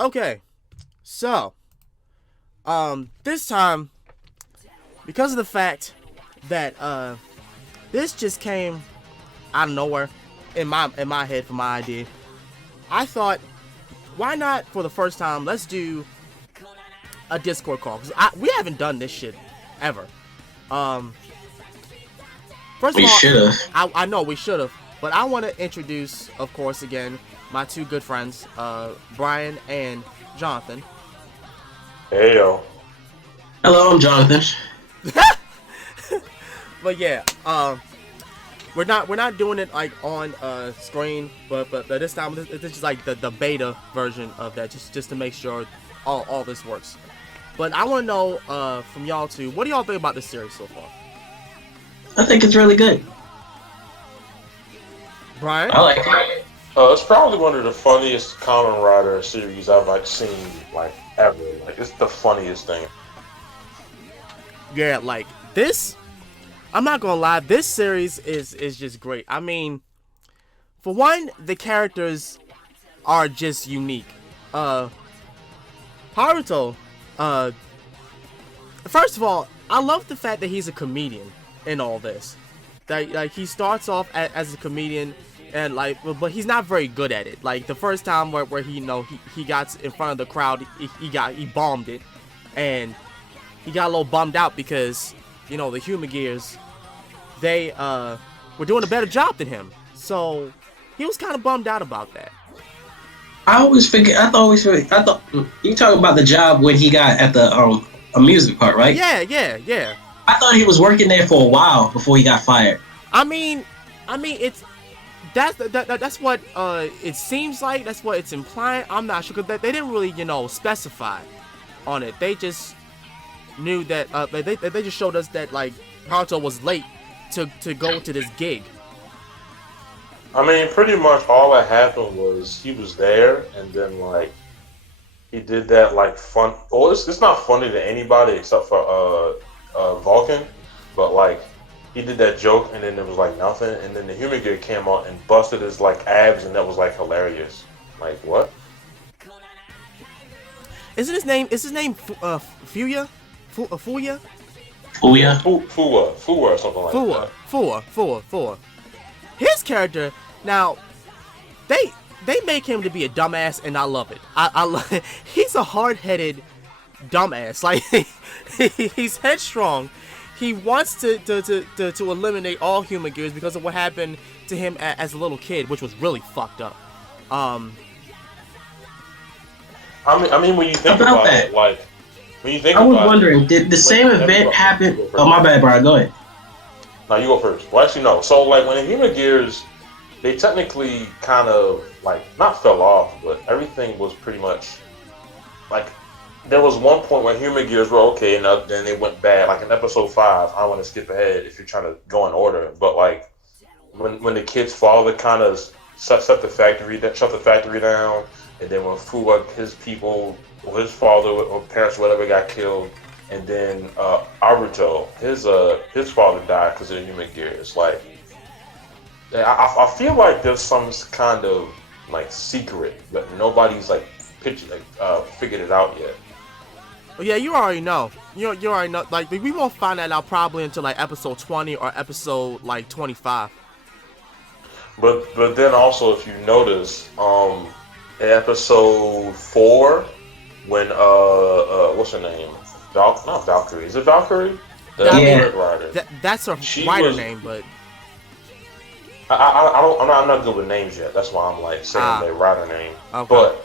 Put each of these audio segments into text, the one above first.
Okay, so this time, because of the fact that this just came out of nowhere in my head for my idea, I thought, why not for the first time let's do a Discord call, because we haven't done this shit ever. Um, First of We all, should have. I know we should have, but I want to introduce, of course, again, my two good friends, Brian and Jonathan. Hey yo. Hello, I'm Jonathan. But yeah, we're not doing it like on screen, but this time this is like the beta version of that, just to make sure all this works. But I want to know from y'all two, what do y'all think about this series so far? I think it's really good. Brian? I like it. It's probably one of the funniest Kamen Rider series I've like seen like ever. Like it's the funniest thing. Yeah, like this. I'm not gonna lie, this series is just great. I mean, for one, the characters are just unique. Haruto, uh, first of all, I love the fact that he's a comedian in all this. That like he starts off as a comedian, and like, but he's not very good at it. Like the first time where he he got in front of the crowd, he bombed it, and he got a little bummed out because the Human Gears, they were doing a better job than him. So he was kind of bummed out about that. I thought you talking about the job when he got at the amusement park, right? Yeah. I thought he was working there for a while before he got fired. I mean, it's that's what it seems like. That's what it's implying. I'm not sure because they didn't really specify on it. They just knew that they just showed us that like Haruto was late to go to this gig. I mean, pretty much all that happened was he was there, and then like he did that like fun. Well, it's not funny to anybody except for Vulcan, but like he did that joke, and then it was like nothing, and then the Human Gear came out and busted his like abs, and that was like hilarious. Like what? Isn't his name? Is his name Fuya? Fuya? Fuya. Fua, or something like that. Fua. His character, now, they make him to be a dumbass, and I love it. I love it. He's a hard-headed dumbass. Like he's headstrong. He wants to eliminate all Human Gears because of what happened to him as a little kid, which was really fucked up. I mean, when you think About about that, it, like when you think I was about wondering, it, did the like same event everybody. happen? You go Oh, first. my bad, Brian. Go ahead. Now you go first. Well, actually, no. So, like, when the Human Gears, they technically kind of, like, not fell off, but everything was pretty much, like, there was one point where Human Gears were okay, and then they went bad. Like, in episode 5, I don't want to skip ahead if you're trying to go in order, but, like, when the kid's father kind of shut the factory down, and then when Fuwa, his people, or his father or parents, or whatever, got killed, and then Aruto, his father died because of the Human Gears. Like, I feel like there's some kind of like secret, but nobody's like figured it out yet. Well, yeah, you already know. You already know. Like we won't find that out probably until like episode 20 or episode like 25. But then also, if you notice, in episode 4, when what's her name? Not Valkyrie. Is it Valkyrie? The I mean, Red Rider. that's her She writer was. name, but I don't. I'm not good with names yet. That's why I'm like saying their writer name. okay.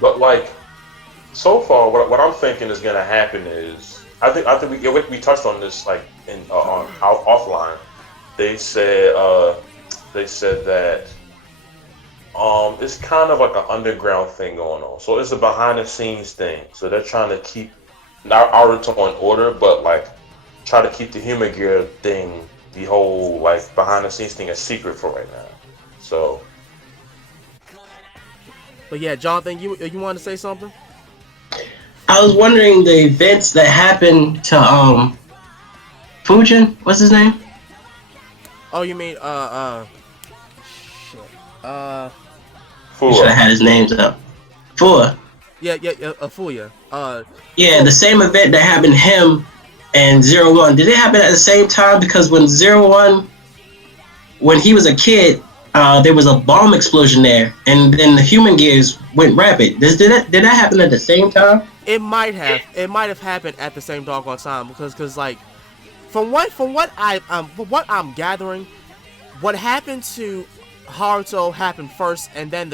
But like so far, what I'm thinking is gonna happen is I think we touched on this like in on offline. They said that it's kind of like an underground thing going on. So it's a behind the scenes thing. So they're trying to keep Naruto in order, but like try to keep the Human Gear thing, the whole like behind the scenes thing, a secret for right now. So But yeah, Jonathan, you want to say something? I was wondering the events that happened to Fujin. What's his name? Oh, you mean shit. You should have had his names up. Fua. Fuya. Yeah, the same event that happened to him and 01. Did it happen at the same time? Because when 01, when he was a kid, there was a bomb explosion there, and then the human gears went rapid. Did that happen at the same time? It might have happened at the same doggone time because like from what I'm gathering, what happened to Haruto happened first, and then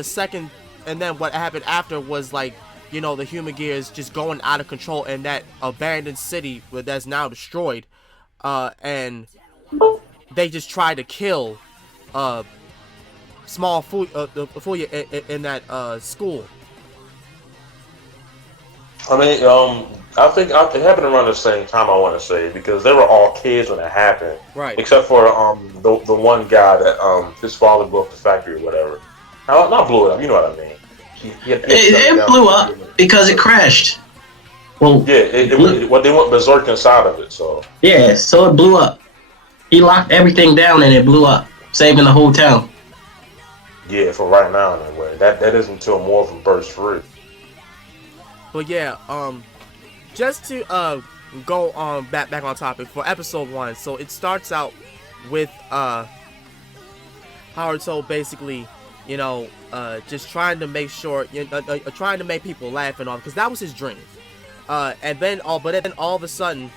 what happened after was like, you know, the human gears just going out of control in that abandoned city that's now destroyed, and they just tried to kill small Fuya in that school. I mean, I think it happened around the same time. I want to say because they were all kids when it happened, Right? Except for the one guy that his father blew up the factory or whatever. Not blew it up. You know what I mean? It blew up because it crashed. Well, yeah, they went berserk inside of it. So yeah, so it blew up. He locked everything down and it blew up, saving the whole town. yeah, for right now anyway. That isn't until more of them burst free. But yeah, just to go on back on topic for episode 1. So it starts out with Haruto basically, you know, just trying to make sure, trying to make people laugh and all, because that was his dream. And then all of a sudden,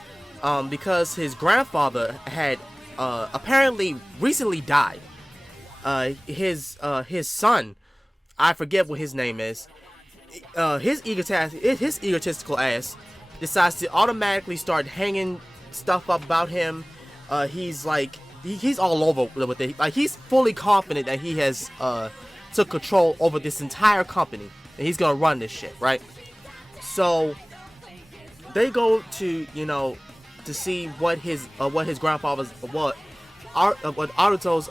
because his grandfather had apparently recently died, his son, I forget what his name is. His egotistical ass decides to automatically start hanging stuff up about him. He's like he's all over with it. Like he's fully confident that he has took control over this entire company and he's gonna run this shit, right? So they go to, you know, to see what his grandfather's what Aruto's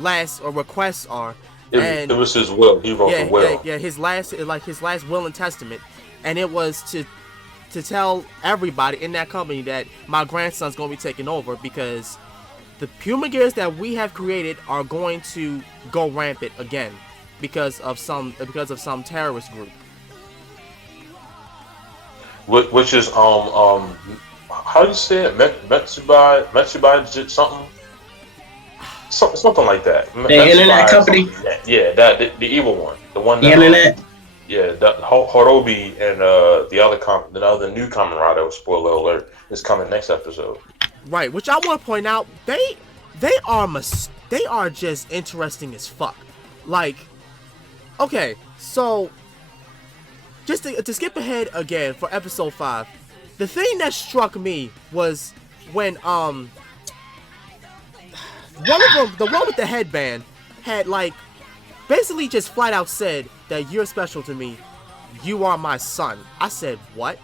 last requests are. It was his will. He wrote the will. Yeah, his last will and testament, and it was to tell everybody in that company that my grandson's going to be taking over because the human gears that we have created are going to go rampant again because of some terrorist group. Which is how do you say it? Metsubai something. Something like that. The internet company? Yeah, the evil one. The one the that, internet? Yeah, the Horobi and the other new Kamen Rider, spoiler alert, is coming next episode. Right, which I want to point out, they are just interesting as fuck. Like, okay, so just to skip ahead again for episode 5, the thing that struck me was when one of them, the one with the headband, had like basically just flat out said that you're special to me. You are my son. I said, what?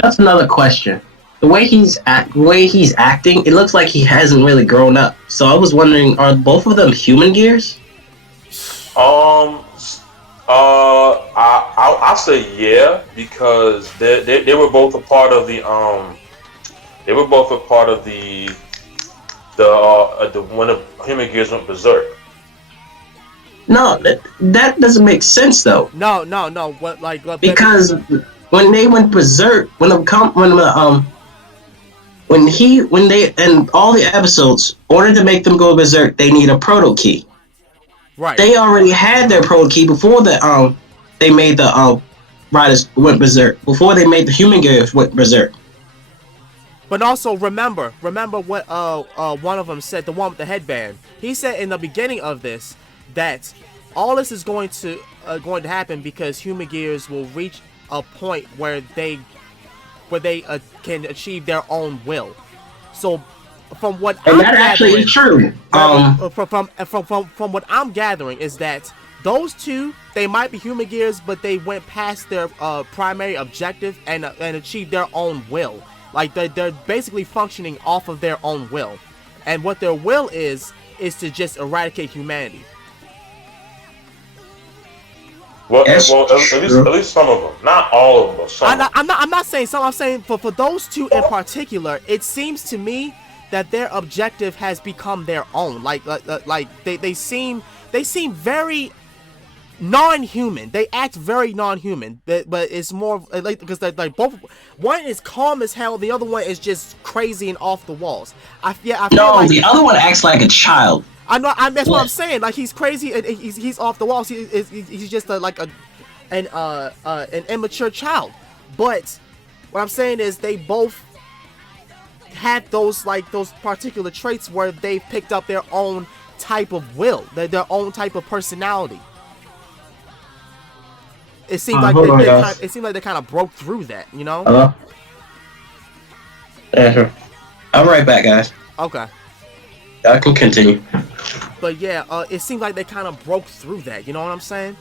That's another question. The way he's acting, it looks like he hasn't really grown up. So I was wondering, are both of them human gears? I say yeah because they were both a part of the when the human gears went berserk. No, that doesn't make sense though. No. What because when they went berserk, when they and all the episodes, in order to make them go berserk, they need a proto key. Right. They already had their proto key before they made the riders went berserk. Before they made the human gears went berserk. But also remember what one of them said, the one with the headband. He said in the beginning of this that all this is going to happen because human gears will reach a point where they can achieve their own will. So from what and I'm that actually is true. From what I'm gathering is that those two, they might be human gears, but they went past their primary objective and achieved their own will. Like they're basically functioning off of their own will, and what their will is to just eradicate humanity. Well, at least some of them, not all of them. But some. I'm not saying some. I'm saying for those two in particular, it seems to me that their objective has become their own. Like they seem very non-human. They act very non-human, but it's more like because like both. One is calm as hell. The other one is just crazy and off the walls. I feel No, like the other one acts like a child. I know. That's what I'm saying. Like he's crazy and he's off the walls. He's just an immature child. But what I'm saying is they both had those particular traits where they picked up their own type of will, their own type of personality. It seemed like they kind of broke through that, you know. Hello. Yeah, sure. I'll be right back, guys. Okay. I can continue. But yeah, it seemed like they kind of broke through that. You know what I'm saying?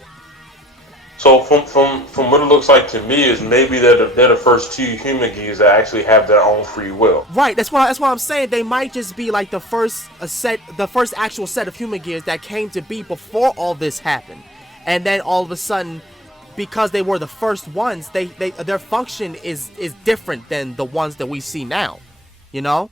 So from what it looks like to me is maybe they're the first two human gears that actually have their own free will. Right. That's what I'm saying. They might just be like the first actual set of human gears that came to be before all this happened, and then all of a sudden, because they were the first ones, their function is different than the ones that we see now. You know.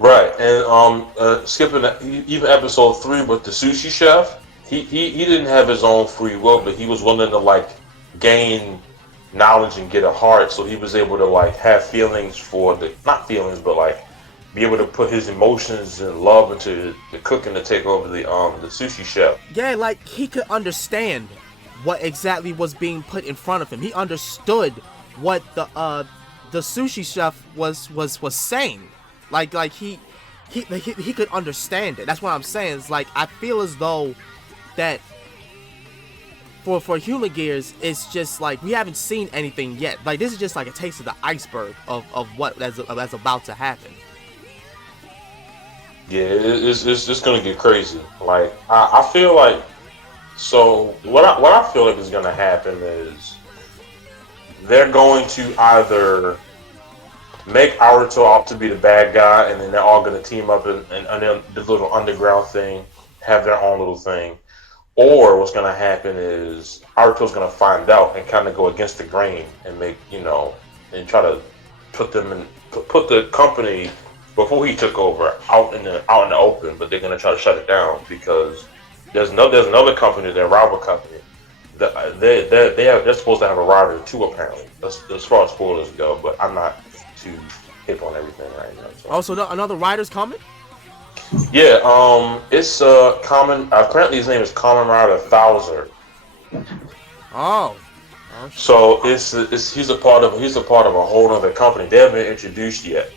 Right, and skipping even episode 3 with the sushi chef, he didn't have his own free will, but he was willing to like gain knowledge and get a heart, so he was able to like have feelings for not feelings, but like be able to put his emotions and love into the cooking to take over the sushi chef. Yeah, like he could understand what exactly was being put in front of him. He understood what the sushi chef was saying. Like he could understand it. That's what I'm saying. It's like I feel as though that for human gears, it's just like we haven't seen anything yet. Like this is just like a taste of the iceberg of that's about to happen. Yeah, it's just gonna get crazy. Like I feel like what I feel like is gonna happen is they're going to either make Naruto out to be the bad guy, and then they're all going to team up and then the little underground thing, have their own little thing. Or what's going to happen is Naruto's going to find out and kind of go against the grain and make, and try to put the company before he took over out in the open, but they're going to try to shut it down because there's another company, their rival company. They're supposed to have a rider too, apparently. That's as far as spoilers go, but I'm not too hip on everything right now. So. Oh, so another rider's coming? Yeah, it's Kamen. Apparently, his name is Kamen Rider Thouser. Oh. So he's a part of a whole other company. They haven't been introduced yet,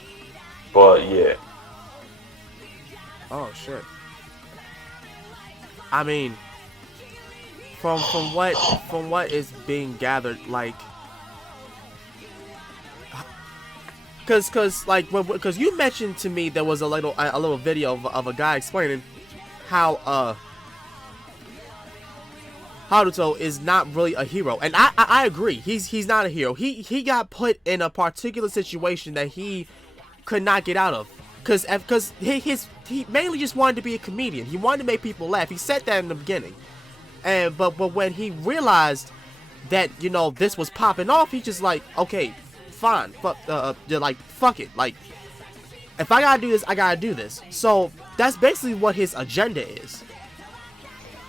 but yeah. Oh shit. I mean, from what is being gathered, like. Because you mentioned to me there was a little video of a guy explaining how Haruto is not really a hero, and I agree. He's not a hero. He got put in a particular situation that he could not get out of, because he mainly just wanted to be a comedian. He wanted to make people laugh. He said that in the beginning, but when he realized that this was popping off, he just like, okay, fine, fuck it. Like, if I gotta do this, I gotta do this. So that's basically what his agenda is.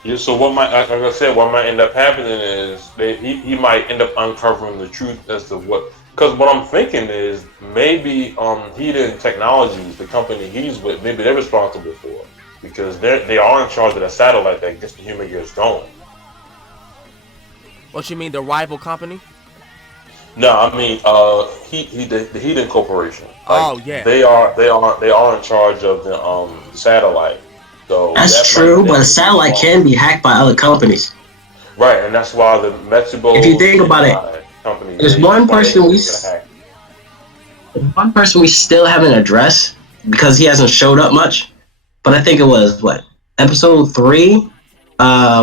Yeah. So what might end up happening is he might end up uncovering the truth as to what. Because what I'm thinking is maybe HERE Technologies, the company he's with, maybe they're responsible for it because they are in charge of the satellite that gets the human gears going. What you mean, the rival company? No, I mean the HERE Corporation. Like, oh yeah. They are in charge of the satellite. So that's true, but a satellite can be hacked by other companies. Right, and that's why the Metsubo. If you think about it, there's one person we still haven't addressed because he hasn't showed up much. But I think it was episode 3,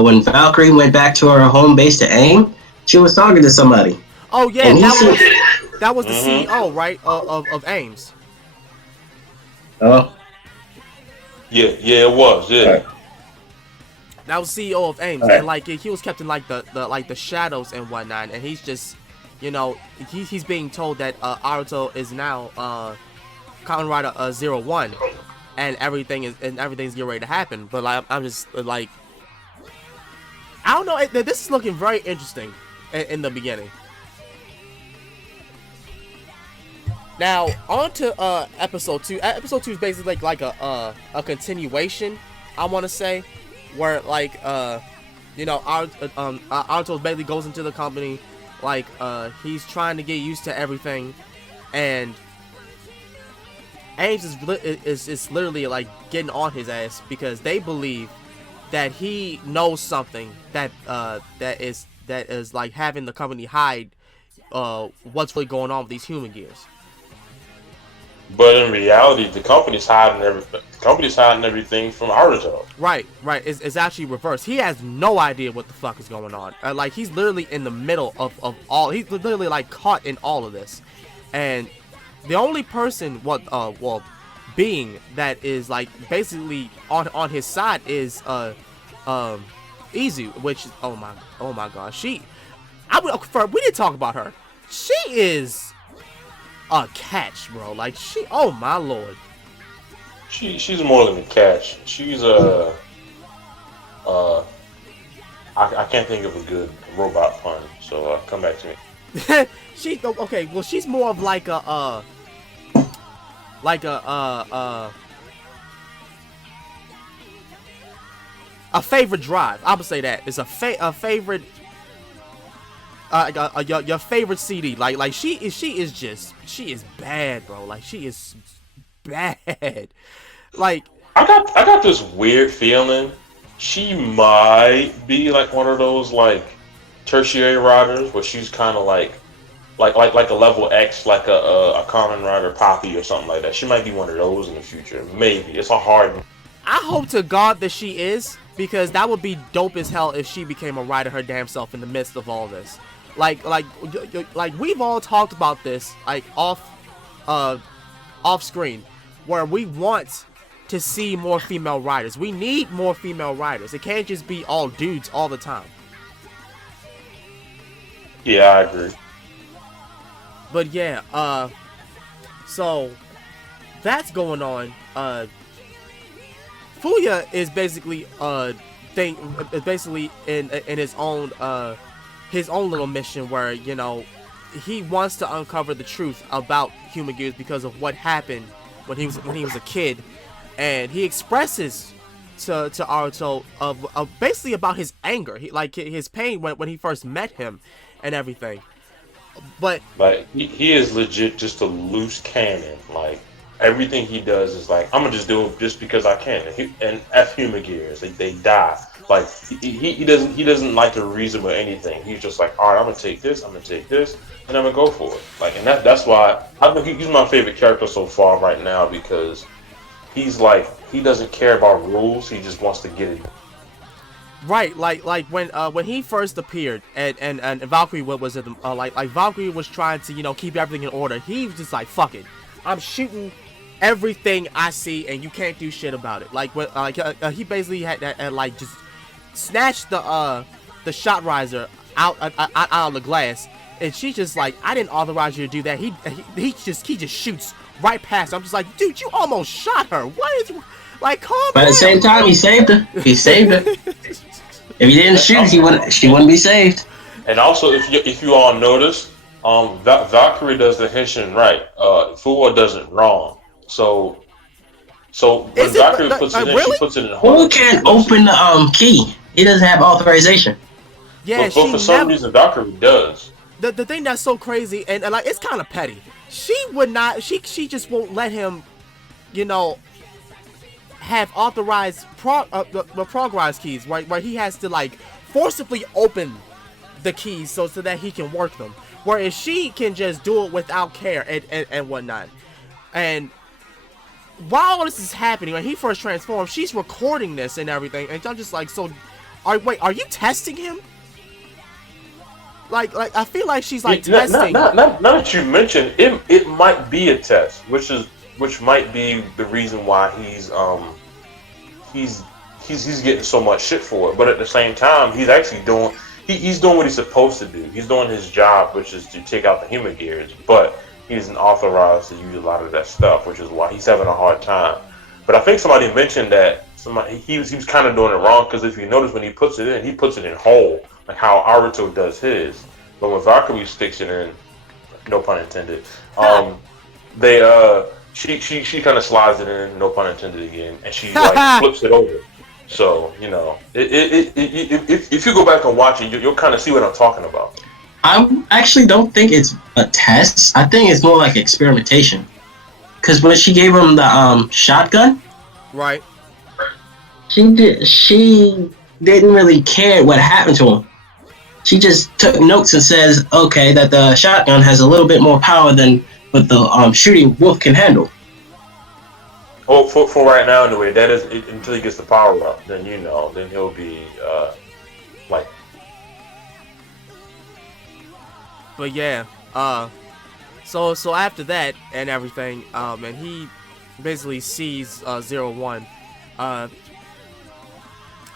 when Valkyrie went back to her home base to AIM. She was talking to somebody. Oh yeah, that was the CEO, right, of Ames. Oh. Yeah, it was. Yeah. Right. That was CEO of Ames, right. And like he was kept in like the shadows and whatnot, and he's just, he's being told that Naruto is now Kamen Rider 01, and everything's getting ready to happen. But like I'm just like, I don't know. This is looking very interesting in the beginning. Now on to episode 2. Episode 2 is basically like a continuation, I want to say, where like Naruto basically goes into the company, like he's trying to get used to everything, and Ames is literally like getting on his ass because they believe that he knows something that is like having the company hide what's really going on with these human gears. But in reality, the company's hiding everything. The company's hiding everything from Naruto. Right. It's actually reversed. He has no idea what the fuck is going on. Like he's literally in the middle of all. He's literally like caught in all of this, and the only person, being that is like basically on his side is Izu, which is oh my god, we didn't talk about her. She is a catch, bro. Like oh my lord. She's more than a catch. She's I can't think of a good robot pun, so come back to me. Okay. Well, she's more of like a favorite drive. I would say that it's a favorite. Your favorite CD. Like she is bad, bro. Like she is bad. Like I got this weird feeling she might be like one of those like tertiary riders where she's kind of like a level X, like a Kamen rider, Poppy or something like that. She might be one of those in the future. Maybe it's a hard. I hope to God that she is, because that would be dope as hell if she became a rider her damn self in the midst of all this. Like we've all talked about this like off screen, where we want to see more female riders. We need more female riders. It can't just be all dudes all the time. Yeah, I agree. But yeah, so that's going on. Fuya is basically in his own little mission where, you know, he wants to uncover the truth about human gears because of what happened when he was a kid, and he expresses to Naruto basically about his anger, his pain when he first met him and everything. But like he is legit just a loose cannon. Like everything he does is like, I'm gonna just do it just because I can. And F human gears, they die. Like he doesn't like to reason with anything. He's just like, all right, I'm gonna take this, and I'm gonna go for it. Like, and that's why I think he's my favorite character so far right now, because he's like, he doesn't care about rules. He just wants to get it. Right, like when he first appeared and Valkyrie was at like Valkyrie was trying to, you know, keep everything in order. He was just like, fuck it, I'm shooting everything I see and you can't do shit about it. Like when he basically had like just snatched the shot riser out of the glass, and she's just like, I didn't authorize you to do that. He just shoots right past her. I'm just like, dude, you almost shot her. What is like, calm down. But at the same time, he saved her. He saved her. If he didn't shoot, she wouldn't be saved. And also, if you all notice, Valkyrie does the Henshin right. Fuwa does it wrong. So when Valkyrie puts it in, really? she puts it in. Who can't open the key? He doesn't have authorization. Yeah, but for some reason, Valkyrie does. The thing that's so crazy and like it's kind of petty. She would not. She just won't let him, you know, have authorized the progress keys, right? Where he has to like forcibly open the keys so that he can work them. Whereas she can just do it without care and whatnot. And while all this is happening, when he first transformed, she's recording this and everything, and I'm just like, so, are you testing him? Like I feel like she's like testing. Now that you mentioned it might be a test, which might be the reason why he's getting so much shit for it. But at the same time, he's actually doing what he's supposed to do. He's doing his job, which is to take out the human gears. But he isn't authorized to use a lot of that stuff, which is why he's having a hard time. But I think somebody mentioned that somebody he was kind of doing it wrong, because if you notice when he puts it in whole, like how Aruto does his. But when Valkyrie sticks it in, no pun intended, they she kind of slides it in, no pun intended again, and she like flips it over. So you know, if you go back and watch it, you'll kind of see what I'm talking about. I actually don't think it's a test. I think it's more like experimentation. Because when she gave him the shotgun, Right. she didn't really care what happened to him. She just took notes and says, okay, that the shotgun has a little bit more power than what the shooting wolf can handle. Oh, for right now, anyway, that is until he gets the power up. Then then he'll be like. But yeah, so after that and everything, and he basically sees 01.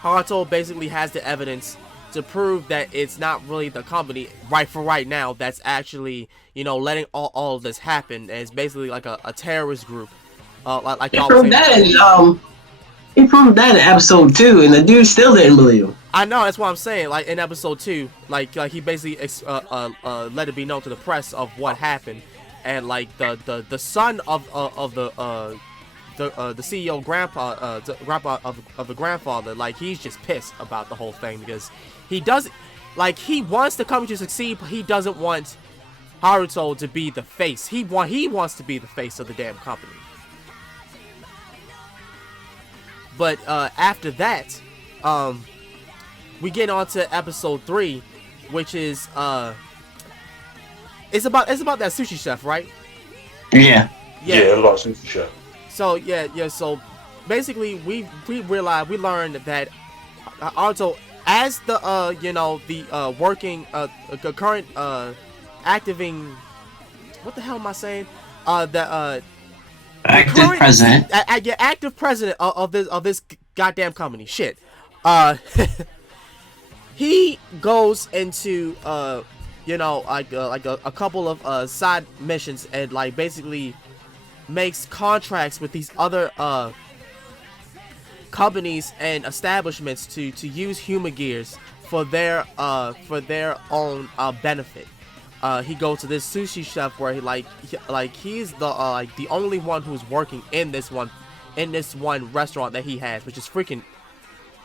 Haruto basically has the evidence to prove that it's not really the company right now that's actually letting all of this happen. And it's basically like a terrorist group. Like he proved that in episode 2, and the dude still didn't believe him. I know, that's what I'm saying. Like in episode 2, like he basically let it be known to the press of what happened, and like the son of the CEO grandpa of the grandfather, like he's just pissed about the whole thing because he wants the company to succeed, but he doesn't want Haruto to be the face. He wants to be the face of the damn company. But after that, we get on to episode 3, which is it's about that sushi chef, right? Yeah, it's about sushi chef. So so basically we learned that Haruto, as the working current acting, what the hell am I saying? Active president. Active president of this goddamn company. Shit. He goes into like a couple of side missions and like basically makes contracts with these other companies and establishments to use human gears for their own benefit. He goes to this sushi chef where he's the only one who's working in this one restaurant that he has, which is freaking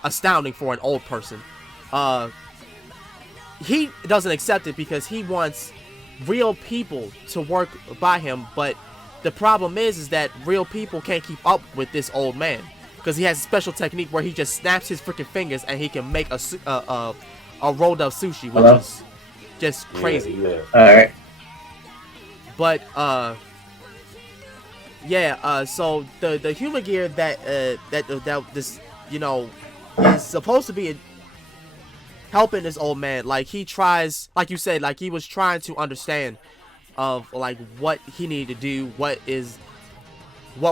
astounding for an old person. He doesn't accept it because he wants real people to work by him, but the problem is that real people can't keep up with this old man because he has a special technique where he just snaps his freaking fingers and he can make a rolled up sushi, which is just crazy. Yeah. All right. But so the human gear that this is supposed to be helping this old man. Like he tries, like you said, like he was trying to understand of like what he needed to do, what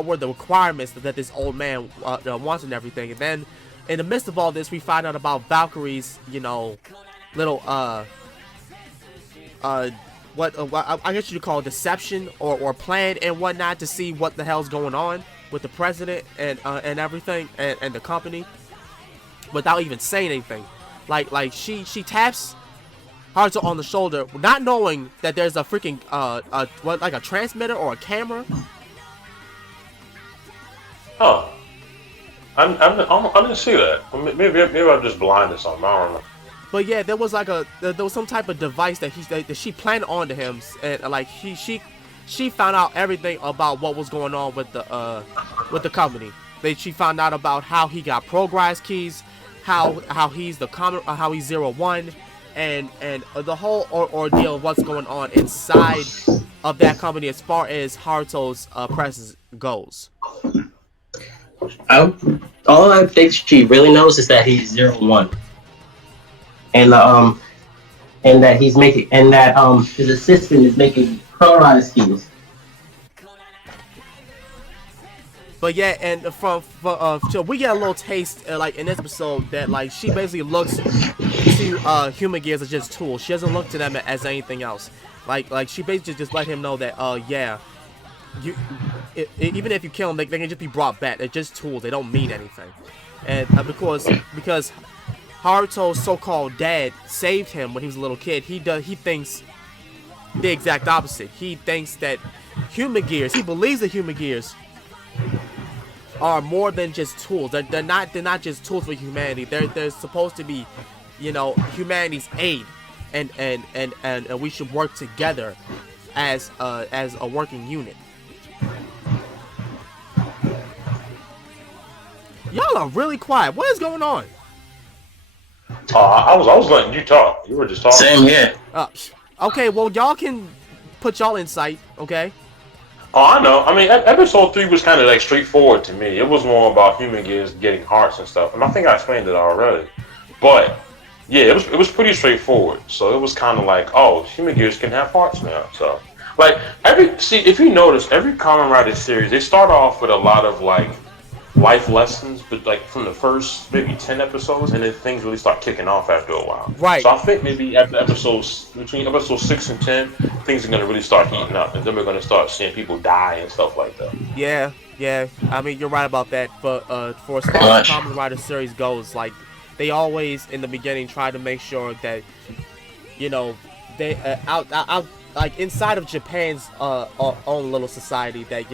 were the requirements that this old man wants and everything. And then in the midst of all this, we find out about Valkyrie's little what I guess you could call deception or plan and whatnot to see what the hell's going on with the president and everything and the company without even saying anything. Like she taps Haruto on the shoulder, not knowing that there's a freaking like a transmitter or a camera. Oh, I didn't see that. Maybe I'm just blind or something. I don't know. But yeah, there was some type of device that she planned onto him, and like she found out everything about what was going on with the company. She found out about how he got progress keys, how he's the Kamen, how he's 01, and the whole ordeal of what's going on inside of that company as far as Haruto's presence goes. All I think she really knows is that he's 01. And that he's making, and that his assistant is making progress keys. But yeah, and so we get a little taste like in this episode that like she basically looks to human gears as just tools. She doesn't look to them as anything else. Like she basically just let him know that you, even if you kill them, they can just be brought back. They're just tools. They don't mean anything. And because Haruto's so-called dad saved him when he was a little kid, he thinks the exact opposite. He thinks that human gears, he believes that human gears are more than just tools. They're not just tools for humanity. They're supposed to be, humanity's aid, and we should work together as a working unit. Y'all are really quiet. What is going on? I was letting you talk. You were just talking. Same here. Okay, well, y'all can put y'all insight, okay? Oh, I know. I mean, episode 3 was kind of like straightforward to me. It was more about human gears getting hearts and stuff, and I think I explained it already. But yeah, it was pretty straightforward. So it was kind of like, oh, human gears can have hearts now. So like if you notice, every Kamen Rider series, they start off with a lot of like life lessons, but like from the first maybe 10 episodes, and then things really start kicking off after a while. Right. So I think maybe after between episode 6 and 10, things are gonna really start heating up, and then we're gonna start seeing people die and stuff like that. Yeah. I mean, you're right about that. But for as far as the Kamen Rider series goes, like they always in the beginning try to make sure that they out like inside of Japan's own little society, that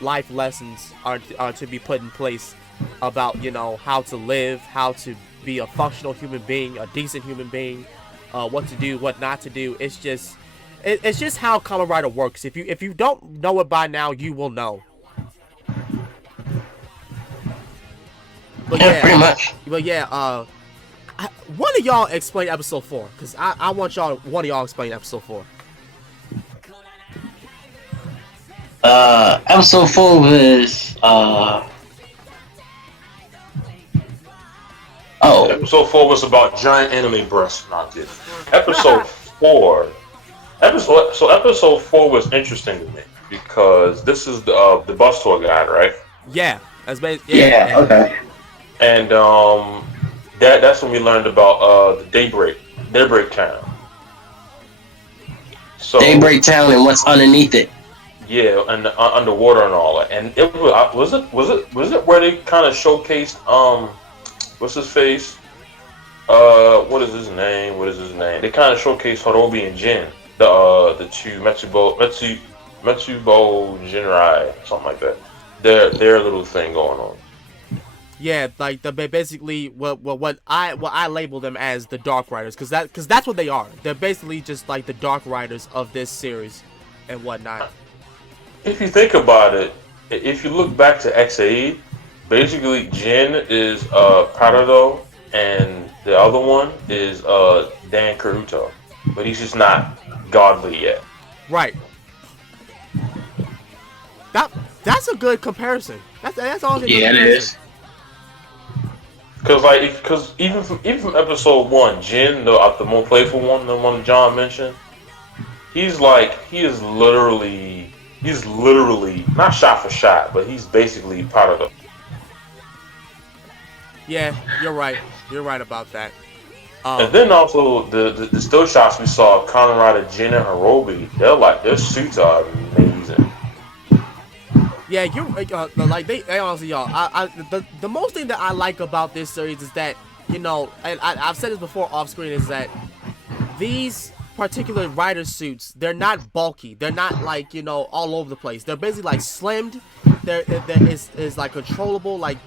life lessons are to be put in place about how to live, how to be a functional human being, a decent human being, what to do, what not to do. It's just how Kamen Rider works. If you don't know it by now, you will know. But Yeah, pretty much. But yeah, one of y'all explain episode 4, because I want one of y'all explain episode 4. Episode 4 was Episode 4 was about giant anime breasts. Not this. Episode 4. Episode 4 was interesting to me because this is the bus tour guide, right? Yeah, yeah, okay. And that's when we learned about the Daybreak Town. So Daybreak Town and what's underneath it. Yeah, and underwater and all that. And it was it where they kind of showcased what's his face? What is his name? They kind of showcased Horobi and Jin, the two Metsubo Jinrai, something like that. Their little thing going on. Yeah, like basically what I label them as the Dark Riders, because that's what they are. They're basically just like the Dark Riders of this series and whatnot. If you think about it, if you look back to XA, basically Jin is Parado, and the other one is Dan Karuto, but he's just not godly yet. Right. That's a good comparison. That's all. Yeah, it is. Because even from episode 1, Jin, the more playful one, the one John mentioned, he is literally not shot for shot, but he's basically part of it. Yeah, you're right. You're right about that. And then also the still shots we saw of Kamen Rider Jin and Horobi, their suits are amazing. Yeah, you're like they honestly, y'all. The most thing that I like about this series is that I've said this before off screen, is that these particular rider suits, they're not bulky. They're not like all over the place. They're basically like slimmed. There is like controllable. Like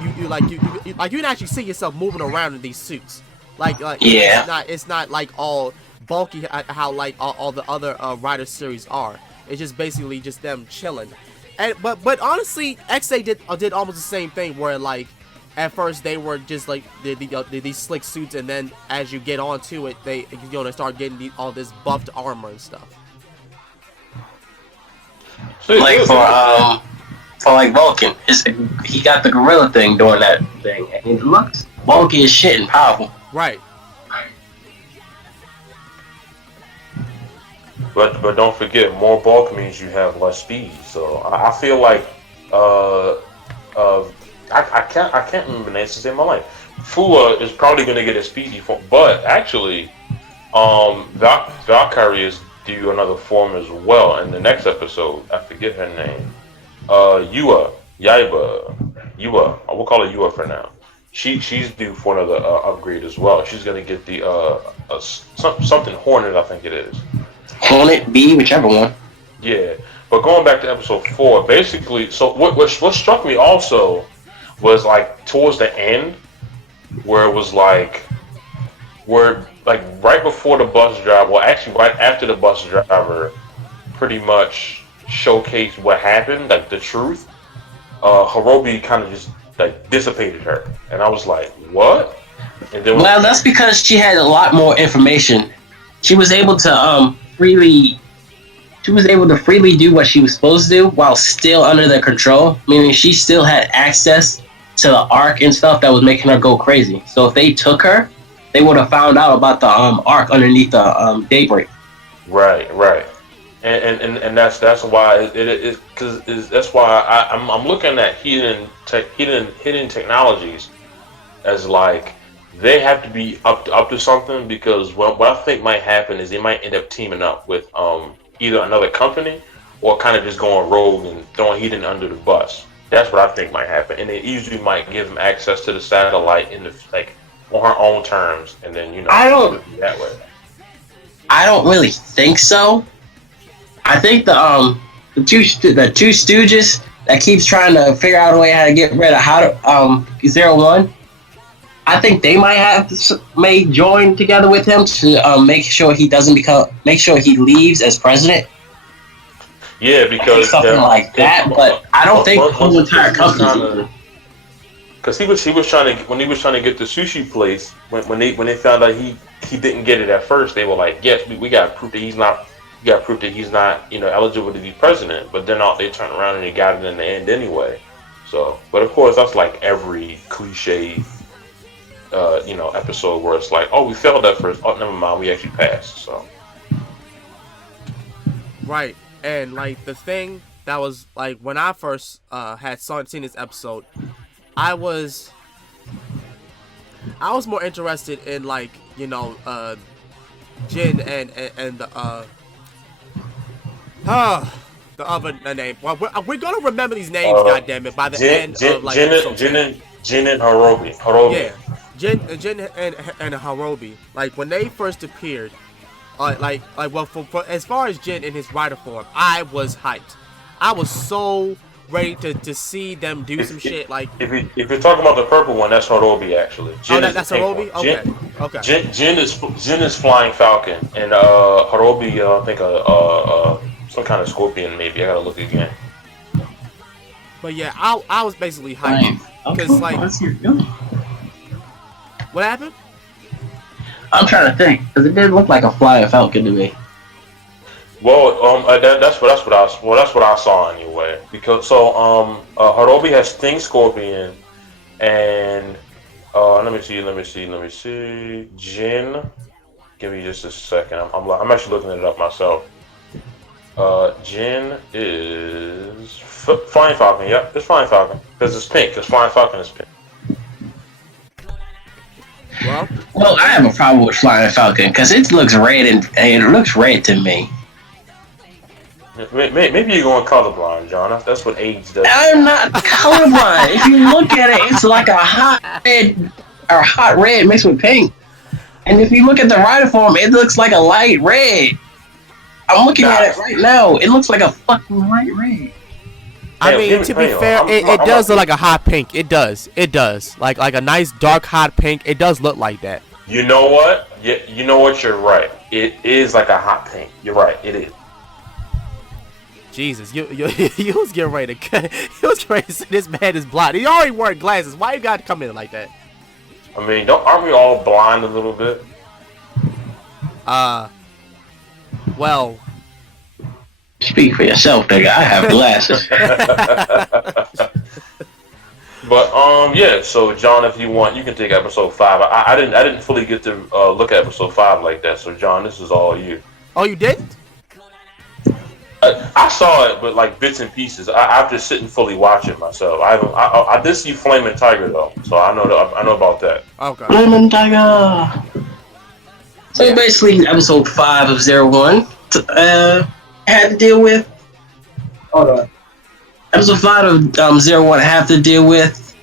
you can actually see yourself moving around in these suits. Like yeah. It's not like all bulky how like all the other rider series are. It's just basically just them chilling. And but honestly, XA did almost the same thing, where like at first they were just like these slick suits, and then as you get onto it, they start getting all this buffed armor and stuff. Like for like Vulcan, he got the gorilla thing doing that thing, and it looks bulky as shit and powerful. Right. But don't forget, more bulk means you have less speed. So I feel like I can't remember names since in my life. Fua is probably going to get a speedy form, but actually, Valkyrie is do another form as well in the next episode. I forget her name. Yua. We'll call her Yua for now. She's due for another upgrade as well. She's gonna get the something Hornet, I think it is. Hornet B, whichever one. Yeah, but going back to episode 4, basically, so what struck me also was like towards the end, where it was like, right before the bus driver, well, actually right after the bus driver, pretty much showcased what happened, like the truth. Hirobi kind of just like dissipated her, and I was like, what? And then well, that's because she had a lot more information. She was able to freely do what she was supposed to do while still under their control, meaning she still had access to the arc and stuff that was making her go crazy. So if they took her, they would have found out about the arc underneath the daybreak. Right. And that's why that's why I'm looking at hidden technologies as like they have to be up to something, because what I think might happen is they might end up teaming up with either another company or kind of just going rogue and throwing Hidden under the bus. That's what I think might happen, and they usually might give him access to the satellite in the like on her own terms, and then I don't that way. I don't really think so. I think the two stooges that keeps trying to figure out a way how to get rid of 01. I think they may join together with him to make sure he leaves as president. Yeah, because something like that. But I don't think the whole entire company. Because he was trying to get the sushi place when they found out he didn't get it at first. They were like, yes, we got proof that he's not. You got proof that he's not, eligible to be president. But then they turned around and they got it in the end anyway. So, but of course, that's like every cliche, episode where it's like, oh, we failed at first. Oh, never mind, we actually passed. So, right, and like the thing that was like when I first had seen this episode, I was more interested in like Jin and the the other name. Well, we're gonna remember these names, goddammit, by the end of like Jin and Hirobi. Yeah, Jin and Hirobi. Like when they first appeared, for as far as Jin in his rider form, I was hyped. I was so ready to see them do some shit. Like if you're talking about the purple one, that's Hirobi actually. That's Hirobi. Okay. Jin is Flying Falcon, and Hirobi I think some kind of scorpion maybe. I gotta look again. But yeah, I was basically hyped because like what happened? I'm trying to think because it did look like a Flying Falcon to me. Well, that's what I saw anyway. Because Hirobi has Sting Scorpion, and let me see. Jin, give me just a second. I'm actually looking it up myself. Jin is Flying Falcon. Yep, it's Flying Falcon because it's pink. Because Flying Falcon is pink. Well, I have a problem with Flying Falcon because it looks red and it looks red to me. Maybe you're going colorblind, John. That's what age does. I'm not colorblind. If you look at it, it's like a hot red mixed with pink. And if you look at the rider form, it looks like a light red. I'm looking at it right now. It looks like a fucking light red. I mean, to be fair, it does look like a hot pink. It does. Like a nice dark hot pink. It does look like that. You know what? You know what? You're right. It is like a hot pink. You're right. It is. Jesus, you was getting ready to say this man is blind. He already wore glasses. Why you got to come in like that? I mean, aren't we all blind a little bit? Well. Speak for yourself, nigga. I have glasses. But yeah. So John, if you want, you can take episode 5. I didn't fully get to look at episode 5 like that. So John, this is all you. Oh, you didn't? I saw it, but like bits and pieces. I just didn't fully watch it myself. I did see Flaming Tiger though, so I know about that. Okay. Flaming Tiger. So basically, episode 5 of 01. had to deal with. Hold on. Episode 5 of 01 have to deal with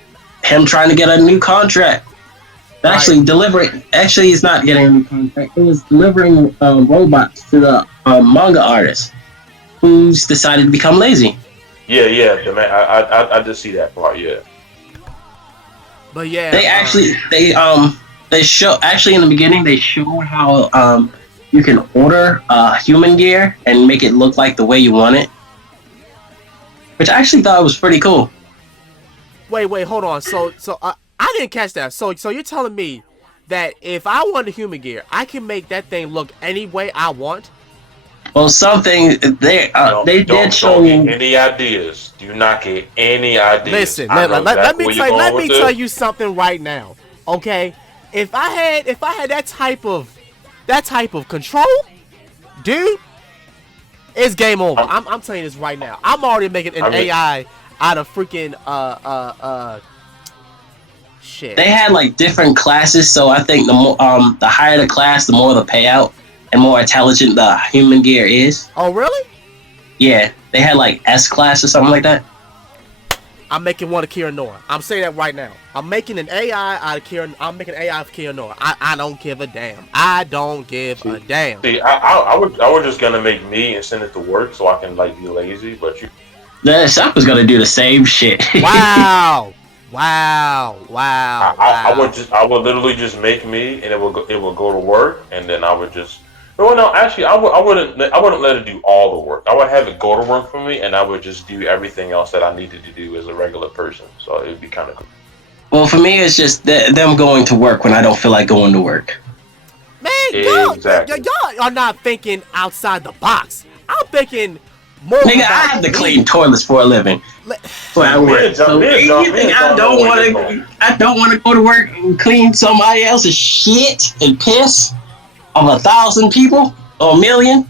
him trying to get a new contract. Actually, delivering. Actually, he's not getting a new contract. It was delivering robots to the manga artist who's decided to become lazy. Yeah, the man. I did see that part. Yeah. But yeah, they show actually in the beginning they showed how you can order human gear and make it look like the way you want it, which I actually thought was pretty cool. Wait, hold on. So I didn't catch that. So you're telling me that if I want a human gear, I can make that thing look any way I want? Well, something they did show me any ideas. Do not get any ideas. Listen, let me tell you something right now. Okay, if I had that type of control, dude, it's game over. I'm telling you this right now. I'm already making an AI out of freaking shit. They had like different classes, so I think the more the higher the class, the more the payout and more intelligent the human gear is. Oh really? Yeah, they had like S class or something like that. I'm making one of Kira Nora. I'm saying that right now. I'm making an AI out of Kira. I'm making an AI of Kira Nora. I don't give a damn. I don't give a damn. See, I was just gonna make me and send it to work so I can like be lazy, but you. The shop was gonna do the same shit. Wow. I would literally just make me, and it would go to work, and then I would just. Well, no, actually, I wouldn't let it do all the work. I would have it go to work for me, and I would just do everything else that I needed to do as a regular person. So it would be kind of cool. Well, for me, it's just them going to work when I don't feel like going to work. Man, y'all are not thinking outside the box. I'm thinking more. Nigga, I have to clean toilets for a living. I don't want to go to work and clean somebody else's shit and piss of 1,000 people or 1,000,000.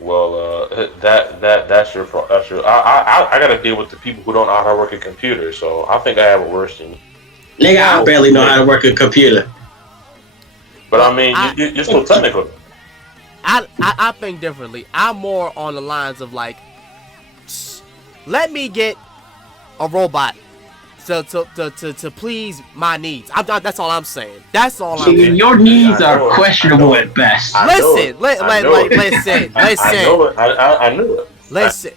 Well, that's your fault. That's your. I gotta deal with the people who don't know how to work a computer. So I think I have it worse than you. Nigga, I barely know how to work a computer. But I mean, you're still technical. I think differently. I'm more on the lines of like, let me get a robot to please my needs. That's all I'm saying. That's all I'm saying. Your needs are questionable at best. Listen. I knew it. Listen.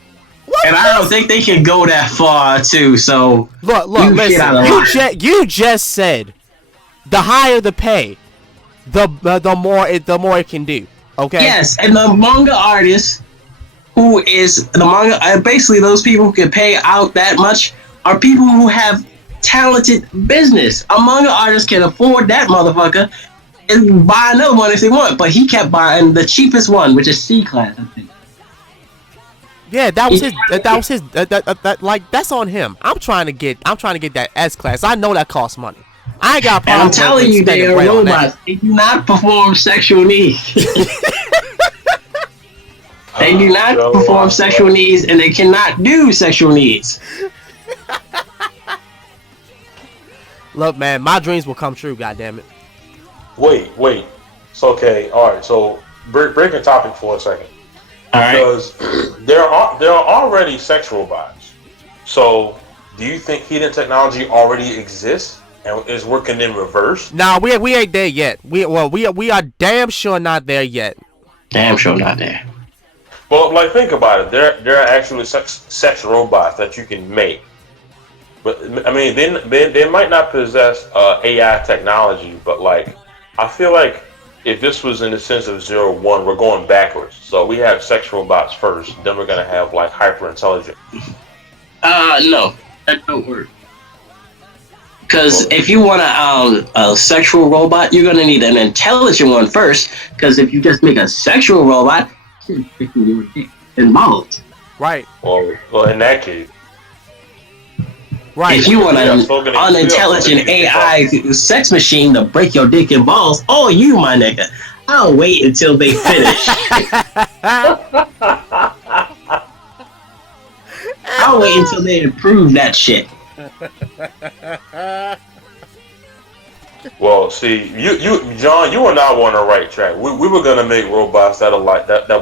And I don't think they can go that far too. So look. Listen. You just said the higher the pay, the more it can do. Okay. Yes, and the manga artist who is the manga, basically those people who can pay out that much are people who have talented business. A manga artist can afford that motherfucker and buy another one if they want, but he kept buying the cheapest one, which is C class, I think. Yeah, that was his. Like that's on him. I'm trying to get that S class. I know that costs money. I ain't got a problem. And I'm telling you, they are robots. They do not perform sexual needs. They do not perform sexual needs, and they cannot do sexual needs. Look, man, my dreams will come true. God damn it. Wait. It's okay. All right. So breaking topic for a second. All right. Because there are already sex robots. So do you think hidden technology already exists and is working in reverse? Nah, we ain't there yet. We are damn sure not there yet. Damn sure not there. Well, like think about it. There are actually sex robots that you can make. But I mean, they might not possess AI technology, but like I feel like if this was in the sense of 0-1, we're going backwards. So we have sex robots first, then we're gonna have like hyper intelligent. No, that don't work. Because if you want a sexual robot, you're gonna need an intelligent one first. Because if you just make a sexual robot, it's freaking your dick and balls. Right. Well, in that case. Right. If you want an unintelligent AI sex machine to break your dick and balls, oh, you, my nigga, I'll wait until they finish. I'll wait until they improve that shit. Well, see, John, you were not on the right track. We were gonna make robots that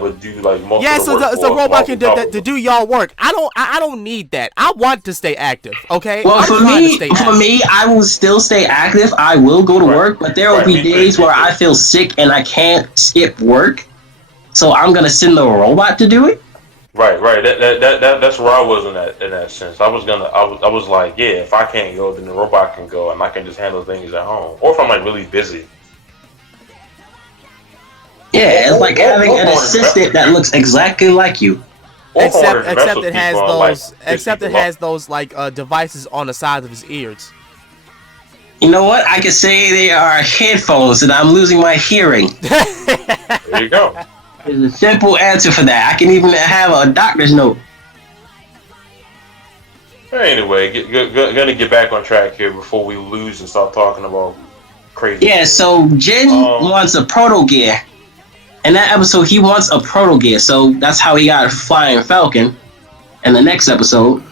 would do like most Yeah, of the so work the for us robot while we can talk. to do y'all work. I don't need that. I want to stay active. Okay, Well, I'm trying to stay for active. me, I will still stay active. I will go to Right, work, but there will right. be Me too. days Me where too. I feel sick and I can't skip work. So I'm gonna send the robot to do it. Right, right. That's where I was in that sense. I was like, yeah, if I can't go, then the robot can go, and I can just handle things at home. Or if I'm like really busy. Yeah, it's like having Or an if I want to assistant that looks exactly like you. or if I wanted to mess Except with it people has and like those piss except it people off. has those like devices on the sides of his ears. You know what? I could say they are headphones and I'm losing my hearing. There you go. There's a simple answer for that. I can even have a doctor's note. Anyway, gonna get back on track here before we lose and start talking about crazy Yeah, things. so Jin wants a proto gear. In that episode, he wants a proto gear, so that's how he got a flying falcon. In the next episode,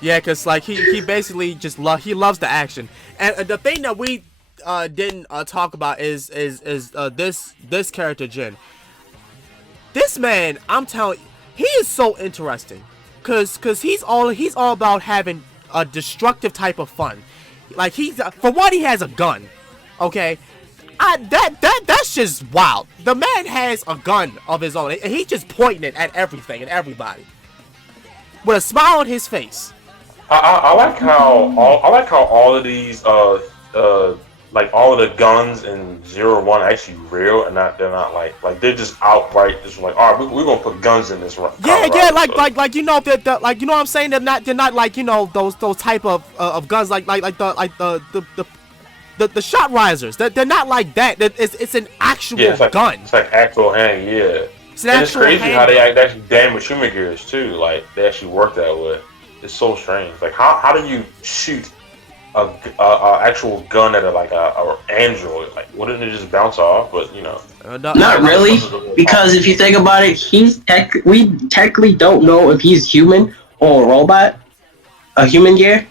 Yeah, cause like he basically just he loves the action, and the thing that we didn't talk about is this character Jin. This man, I'm telling you, he is so interesting, cause he's all about having a destructive type of fun. Like for one, he has a gun. Okay, that's just wild. The man has a gun of his own, and he's just pointing it at everything and everybody with a smile on his face. I like how all of these like all of the guns in 0-1 are actually real and not they're not like they're just outright just like all right we're gonna put guns in this Yeah, Colorado, yeah, so. like you know that like you know what I'm saying, they're not like, you know, those type of guns like the shot risers. They're not like that. It's an actual gun. It's like actual hand, yeah. It's an And it's actual crazy how they handgun. actually damage human gears too. Like they actually work that way. It's so strange. Like how do you shoot a actual gun at a android? Like wouldn't it just bounce off? But you know, not really, because if you think about it, we technically don't know if he's human or a robot, a human gear,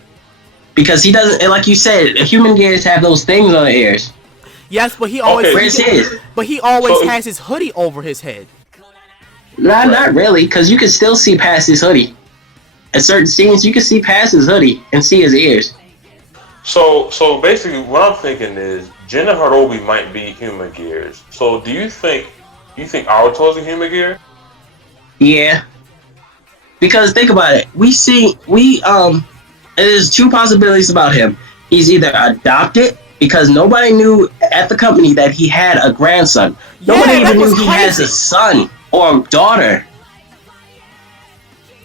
because he doesn't. Like you said, human gears have those things on their ears. Yes, but he always Okay. Where's his? but he always So- has his hoodie over his head. Not really, because you can still see past his hoodie. At certain scenes, you can see past his hoodie and see his ears. So basically, what I'm thinking is Jin and Harobi might be human gears. So do you think Naruto is a human gear? Yeah, because think about it. There's two possibilities about him. He's either adopted because nobody knew at the company that he had a grandson. Nobody Yeah, that even knew was he has crazy. a son or a daughter.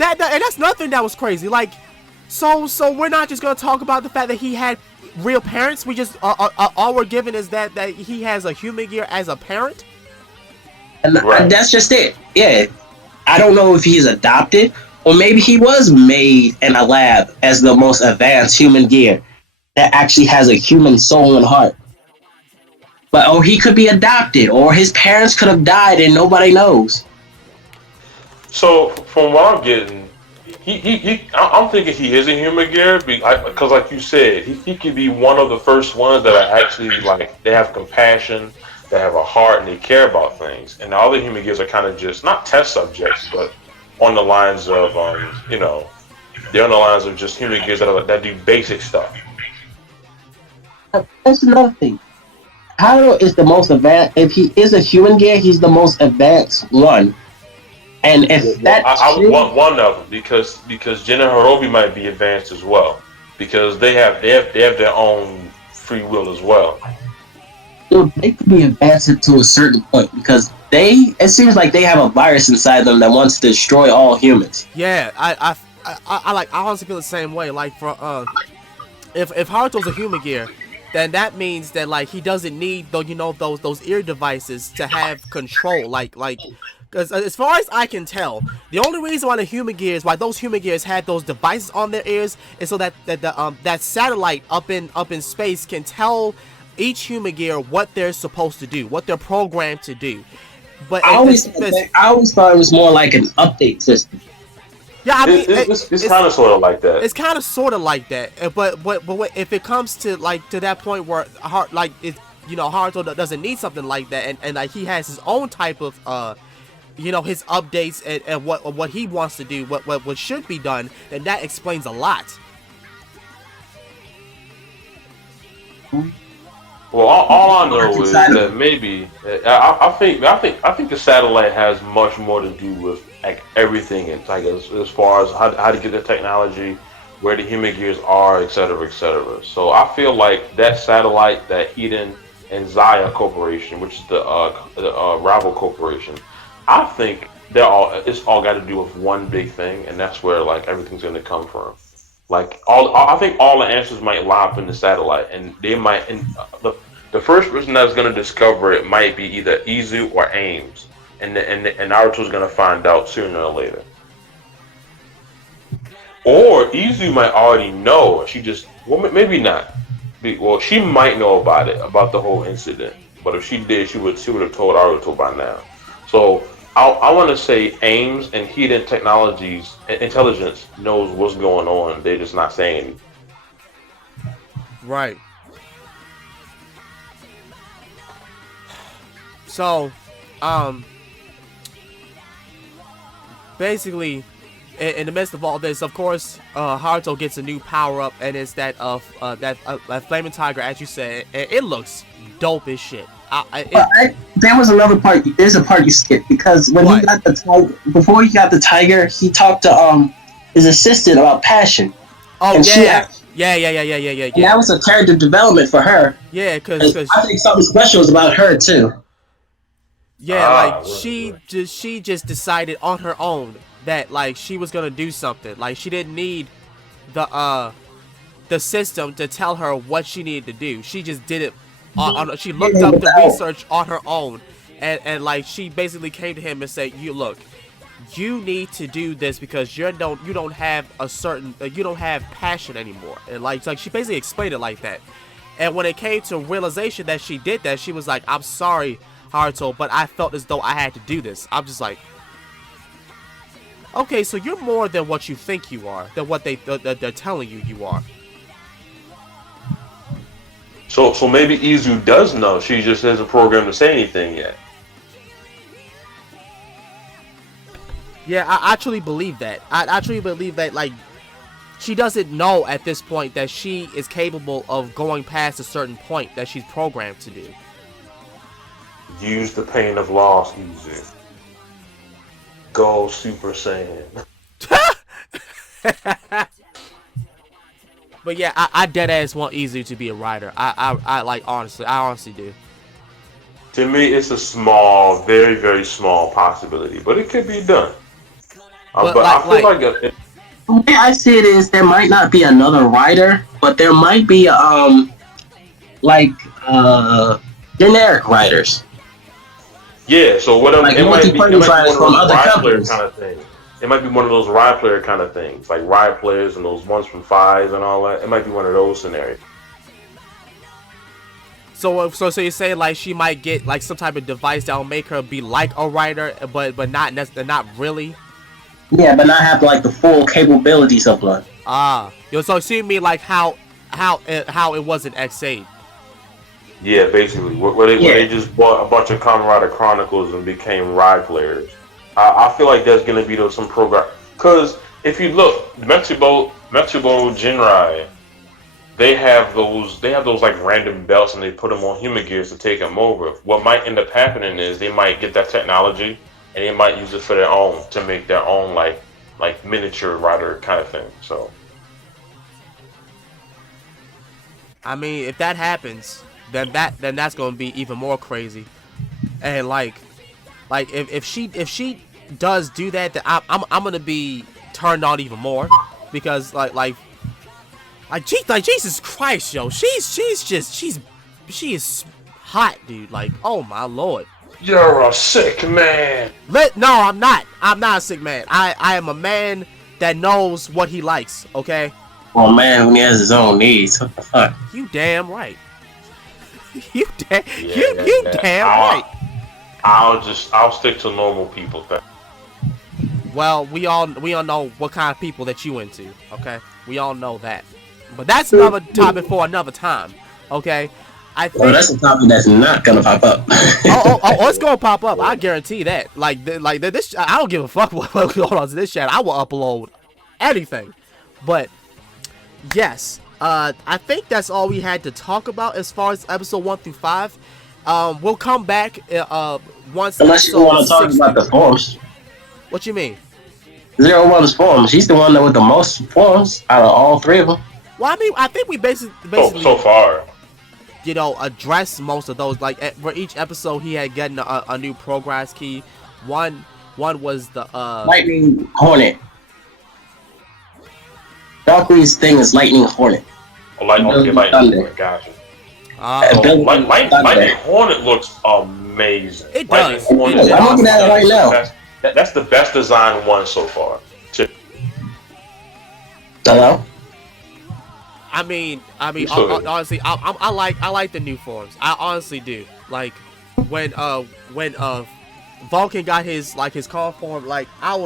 And that's nothing that was crazy. Like, so we're not just gonna talk about the fact that he had real parents. We just all we're given is that he has a human gear as a parent. And Right. that's just it. Yeah. I don't know if he's adopted or maybe he was made in a lab as the most advanced human gear that actually has a human soul and heart. Or he could be adopted or his parents could have died and nobody knows. So from what I'm getting, I'm thinking he is a human gear because, like you said, he could be one of the first ones that are actually like they have compassion, they have a heart, and they care about things. And the other human gears are kind of just not test subjects, but on the lines of they're on the lines of just human gears that do basic stuff. That's another thing. Haruto is the most advanced. If he is a human gear, he's the most advanced one. And if I would want one of them because Jin and Harobi might be advanced as well because they have their own free will as well. they could be advanced to a certain point because it seems like they have a virus inside them that wants to destroy all humans. Yeah, I honestly feel the same way. Like for if Haruto's a human gear, then that means that like he doesn't need those ear devices to have control. Like because as far as I can tell, the only reason why those human gears had those devices on their ears is so that that satellite up in space can tell each human gear what they're supposed to do, what they're programmed to do. But I always thought it was more like an update system. Yeah, I mean, It's kind of sort of like that. it's kind of sort of like that. But if it comes to like to that point where like it, Haruto doesn't need something like that, and like he has his own type of his updates and what he wants to do, what should be done, then that explains a lot. Well, all I know is that maybe I think the satellite has much more to do with like everything. It's like as far as how to get the technology, where the human gears are, et cetera, et cetera. So I feel like that satellite, that Eden and Zaya Corporation, which is the rival corporation, I think it's all got to do with one big thing, and that's where like everything's going to come from. Like I think all the answers might lie up in the satellite, and they might. And the first person that's gonna discover it might be either Izu or Ames, and Naruto's gonna find out sooner or later. Or Izu might already know. She just maybe not. Well, she might know about the whole incident. But if she did, she would have told Naruto by now. So I want to say Ames and Hidden Technologies Intelligence knows what's going on. They're just not saying anything. Right. So, basically, in the midst of all this, of course, Haruto gets a new power up, and it's that Flaming Tiger, as you said. It looks dope as shit. There was another part. There's a part you skipped because when he got the tiger, before he got the tiger, he talked to his assistant about passion. Oh, and yeah. Yeah. And that was a character development for her. Yeah, because I think something special is about her too. Yeah, like she just decided on her own that like she was gonna do something. Like she didn't need the system to tell her what she needed to do. She just did it. She looked up the research on her own, and like she basically came to him and said, "You look, you need to do this because you don't have passion anymore." And like she basically explained it like that. And when it came to realization that she did that, she was like, "I'm sorry, Haruto, but I felt as though I had to do this." I'm just like, okay, so you're more than what you think you are, than what they're telling you are. So maybe Izu does know. She just hasn't programmed to say anything yet. Yeah, I actually believe that. I actually believe that, like, she doesn't know at this point that she is capable of going past a certain point that she's programmed to do. Use the pain of loss, Izu. Go Super Saiyan. But yeah, I dead ass want Izu to be a writer. I honestly do. To me, it's a small, very, very small possibility, but it could be done. But I feel like the way I see it is there might not be another writer, but there might be generic writers. Yeah, so what like it might be one of those ride player kind of things. It might be one of those ride player kind of things, like ride players and those ones from Fives and all that. It might be one of those scenarios. So you're saying like she might get like some type of device that'll make her be like a writer, but not really. Yeah, but not have like the full capabilities of one. So see me like how it was in X8. Yeah, basically, where they just bought a bunch of Kamen Rider Chronicles and became ride players. I feel like there's gonna be some program, because if you look, Metsubo Jinrai, they have those like random belts and they put them on human gears to take them over. What might end up happening is they might get that technology and they might use it for their own, to make their own like miniature rider kind of thing. So, I mean, if that happens, then that's gonna be even more crazy. And like if she does do that, then I'm gonna be turned on even more, because like Jesus Christ, yo, she is hot, dude. Like, oh my lord. You're a sick man. No, I'm not. I'm not a sick man. I am a man that knows what he likes. Okay. Well, man, when he has his own needs, what the fuck? You damn right. you damn right. I'll stick to normal people. Well, we all know what kind of people that you into. Okay, we all know that. But that's another topic for another time. Okay, I think. Well, that's a topic that's not gonna pop up. It's gonna pop up. I guarantee that. This, I don't give a fuck what goes on to this chat. I will upload anything. But yes, I think that's all we had to talk about as far as episode 1 through 5. We'll come back once. Unless you want to talk about the forms. What you mean? 01's forms. He's the one that with the most forms out of all three of them. Well, I mean, I think we basically so far, you know, address most of those. Like for each episode, he had gotten a new progress key. One was the Lightning Hornet. Valkyrie's thing is Lightning Hornet. Lightning Hornet, gotcha. Lightning Hornet looks amazing. It does. I'm looking at it right now. That's the best design one so far. Hello? I mean, honestly, I like the new forms. I honestly do. Like when Vulcan got his call form, like I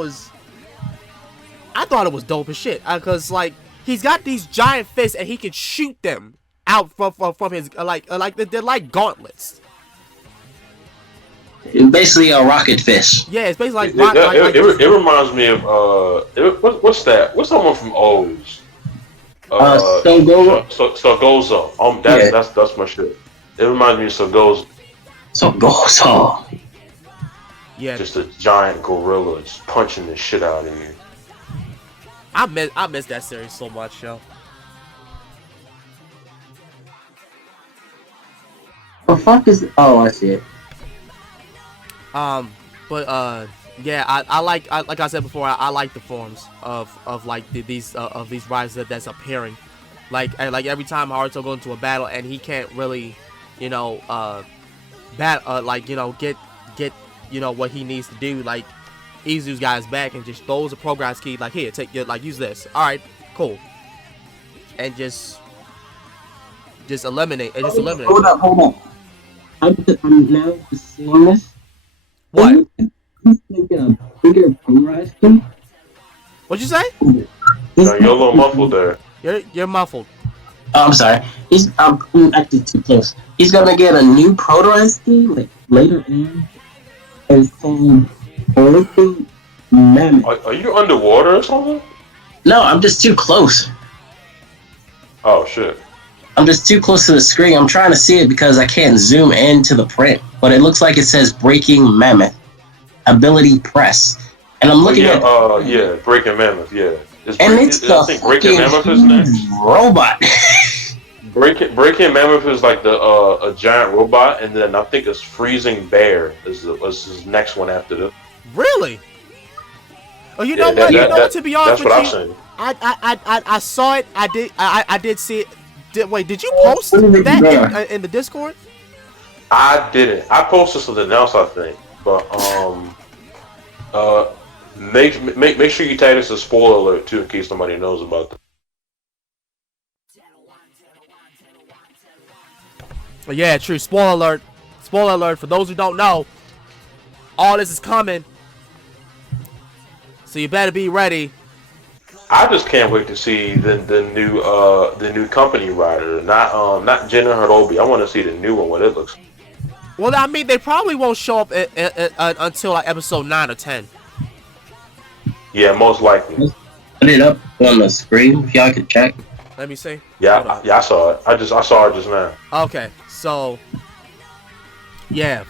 thought it was dope as shit. Cause like he's got these giant fists and he can shoot them out from his they're like gauntlets. Basically a rocket fish. Yeah, it's basically it reminds me of what's that? What's that one from O's? Sogozo. That's my shit. It reminds me of Sogozo. Sogozo. Yeah. Just a giant gorilla just punching the shit out of you. I miss that series so much, yo. The fuck is? Oh, I see it. Yeah, I like I said before, I like the forms of like these riders that's appearing, like every time Haruto goes into a battle and he can't really, you know, get you know what he needs to do, like Izu's guys back and just throws a progress key, like here, take your, like use this, all right, cool, and just eliminate and just eliminate. Hold up. I'm now seeing this. What? He's making a bigger progress key. What'd you say? You're a little muffled there. You're muffled. Oh, I'm sorry. I'm actually too close. He's gonna get a new progress key like later on. It's called Olympic Mammoth. Are you underwater or something? No, I'm just too close. Oh shit. I'm just too close to the screen. I'm trying to see it because I can't zoom into the print. But it looks like it says Breaking Mammoth. Ability Press. And I'm looking at... yeah, Breaking Mammoth, yeah. I think Breaking Mammoth is next. Robot. Breaking Mammoth is like a giant robot, and then I think it's Freezing Bear is his next one after this. Really? Oh, you know what? To be honest that's with what I saw it. I did see it. Did you post that in the Discord? I didn't. I posted something else, I think. But make sure you tag us a spoiler alert too, in case somebody knows about that. Yeah, true. Spoiler alert. Spoiler alert. For those who don't know, all this is coming. So you better be ready. I just can't wait to see the new company rider. Not Jenna Hirobi. I want to see the new one, what it looks like. Well, I mean, they probably won't show up until like episode 9 or 10. Yeah, most likely. Put it up on the screen if y'all could check. Let me see. Yeah, I saw it. I saw it just now. Okay, so yeah,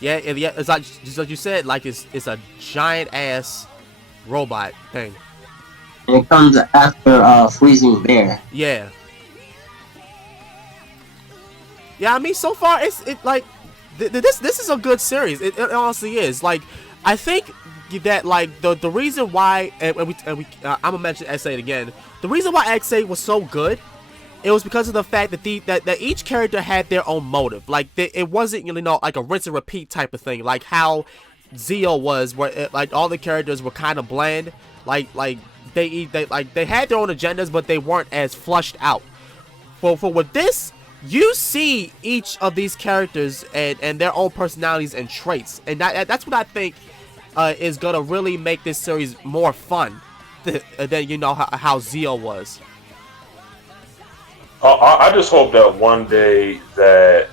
it's like just like you said, like it's a giant ass robot thing. And it comes after Freezing Bear. Yeah. Yeah, I mean, so far this is a good series. It honestly is. Like, I think that like the reason why and I'm gonna mention XA again. The reason why XA was so good, it was because of the fact that that each character had their own motive. Like it wasn't, you know, like a rinse and repeat type of thing. Like how Zio was, where like all the characters were kind of bland. Like they had their own agendas, but they weren't as flushed out. For with this, you see each of these characters and their own personalities and traits, and that's what I think is gonna really make this series more fun than you know how Zeo was. I just hope that one day that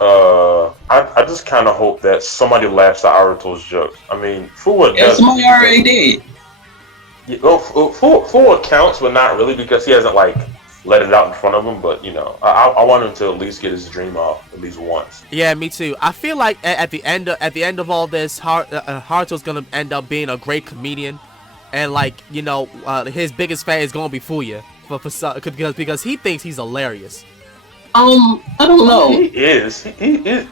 I just kind of hope that somebody laughs at Aruto's jokes. I mean, Fuwa Yeah, does. somebody already did. Yeah, well, Fuwa counts, but not really because he hasn't like let it out in front of him. But you know, I want him to at least get his dream off at least once. Yeah, me too. I feel like at the end of all this, Haruto's gonna end up being a great comedian, and like you know, his biggest fan is gonna be Fuya because he thinks he's hilarious. I don't know. He is. He is.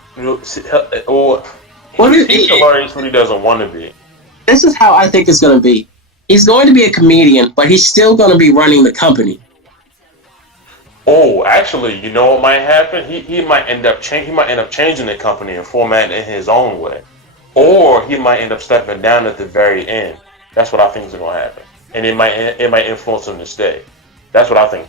Or What is he's hilarious when he doesn't want to be. This is how I think it's going to be. He's going to be a comedian, but he's still going to be running the company. Oh, actually, you know what might happen? He might end up changing the company and formatting it in his own way, or he might end up stepping down at the very end. That's what I think is going to happen, and it might influence him to stay. That's what I think.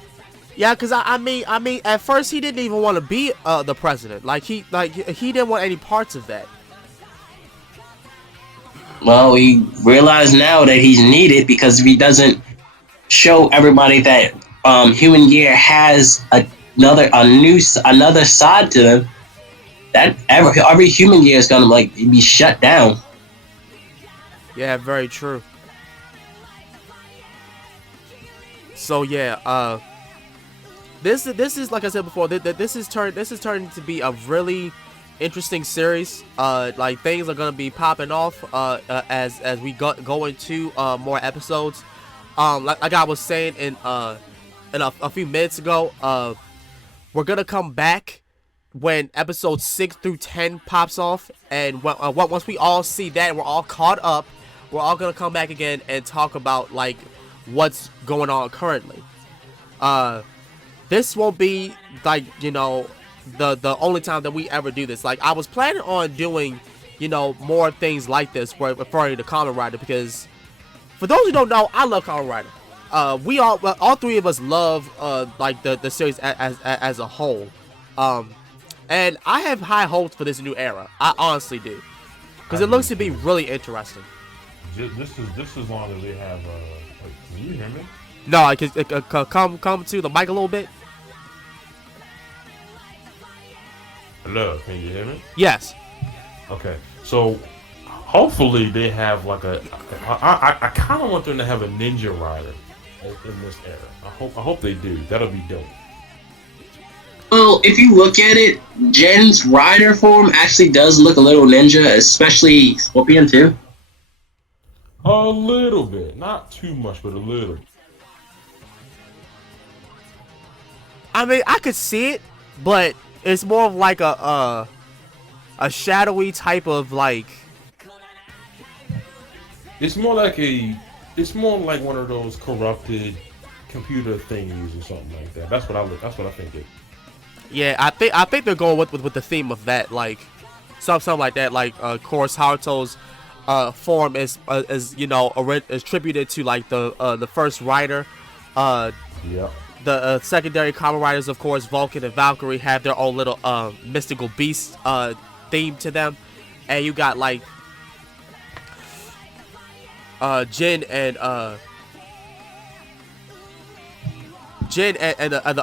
Yeah, cause I mean, at first he didn't even want to be the president. He didn't want any parts of that. Well, we realize now that he's needed because if he doesn't show everybody that Human Gear has another side to them, that every Human Gear is gonna like be shut down. Yeah, very true. So yeah, this is like I said before. This is turning to be a really interesting series. Like things are gonna be popping off as we go into more episodes. Like I was saying in a few minutes ago, we're gonna come back when episodes 6 through 10 pops off, and once we all see that, we're all caught up. We're all gonna come back again and talk about like what's going on currently. This won't be like you know the only time that we ever do this. Like I was planning on doing you know more things like this for referring to Kamen Rider, because for those who don't know, I love Kamen Rider. We all three of us love like the series as a whole, and I have high hopes for this new era. I honestly do, because it looks to be really interesting. This is as long as they have. Can you hear me? No, I can come to the mic a little bit. Hello, can you hear me? Yes. Okay, so hopefully they have like I kind of want them to have a Ninja Rider in this era. I hope they do. That'll be dope. Well, if you look at it, Jen's rider form actually does look a little ninja, especially Scorpion too. A little bit, not too much, but a little. I mean, I could see it, but it's more of like a shadowy type of like. It's more like one of those corrupted computer thingies or something like that. That's what I think it. Yeah, I think they're going with the theme of that, like something like that. Like, of course, Haruto's form is you know attributed to like the first rider. Yeah. The secondary Kamen Riders, of course, Vulcan and Valkyrie have their own little mystical beast theme to them, and you got like Jin and the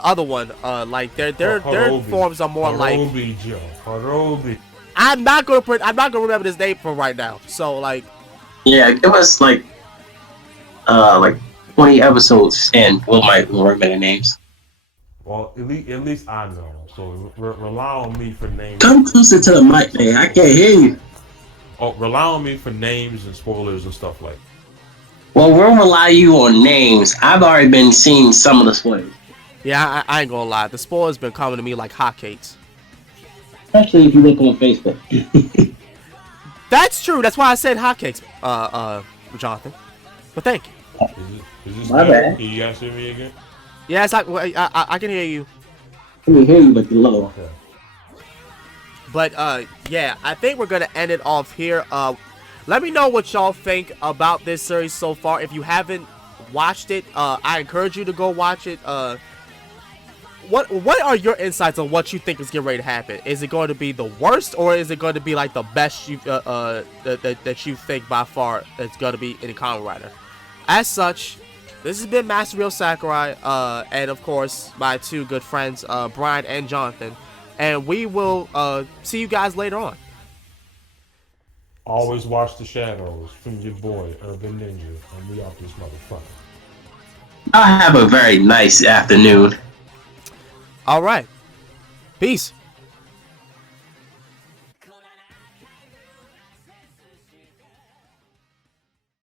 other one, like their forms are more like. Harobi. I'm not gonna remember this name for right now. So like. Yeah, it was like 20 episodes in. What might remember their names? Well, at least I know. So rely on me for names. Come closer to the mic, man. I can't hear you. Oh, rely on me for names and spoilers and stuff like that. Well, we'll rely you on names. I've already been seeing some of the spoilers. Yeah, I ain't gonna lie. The spoilers been coming to me like hotcakes. Especially if you look on Facebook. That's true. That's why I said hotcakes, Jonathan. But thank you. Is this My bad. Can you guys hear me again? Yes, I can hear you. I can hear you, but you're low. Okay. But yeah, I think we're gonna end it off here. Let me know what y'all think about this series so far. If you haven't watched it, I encourage you to go watch it. what are your insights on what you think is getting ready to happen? Is it going to be the worst, or is it going to be like the best you that you think by far it's going to be in Kamen Rider? As such, this has been Master Real Sakurai, and of course my two good friends, Brian and Jonathan, and we will see you guys later on. Always watch the shadows from your boy Urban Ninja, and we out this motherfucker. I'll have a very nice afternoon. All right, peace.